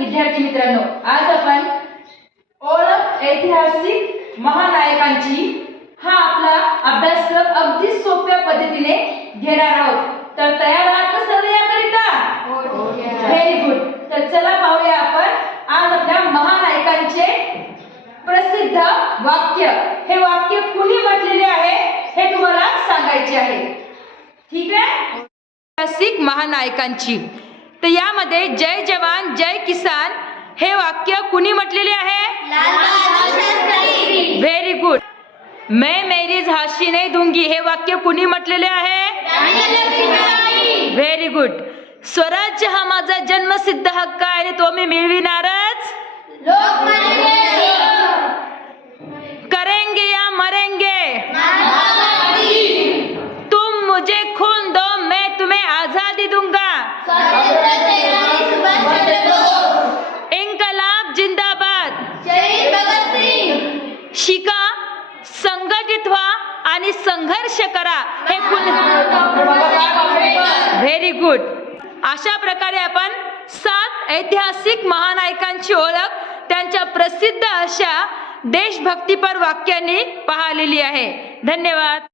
विद्यार्थी मित्रांनो आज आपण ओळख ऐतिहासिक महानायकांची हा आपला अभ्यासक्रम अगदी सोप्या पद्धतीने घेणार आहोत. तर तयार आहात का सर्व याकरिता? व्हेरी गुड तर चला पाहूया आपण आज आपल्या महानायकांचे प्रसिद्ध वाक्य. हे वाक्य कुणी म्हटलेले आहे हे तुम्हाला सांगायचे आहे. ठीक आहे? ऐतिहासिक महानायकांची. तर यामध्ये जय जवान जय किसान हे वाक्य कुणी म्हटलेले आहे? व्हेरी गुड मैं मेरी झाशी नाही दूंगी हे वाक्य कुणी म्हटलेले आहे? व्हेरी गुड स्वराज्य हा माझा जन्मसिद्ध हक्क आहे आणि तो मी मिळविणारच? करेंगे या मरेंगे? तुम मुझे खून दो मैं तुम्हें आजादी दूंगा। संघटित व्हा आणि संघर्ष करा. हे कुणी व्हेरी गुड अशा प्रकारे आपण सात ऐतिहासिक महानायकांची ओळख त्यांच्या प्रसिद्ध अशा देशभक्तीपर वाक्यांनी पाहिलेली आहे. धन्यवाद.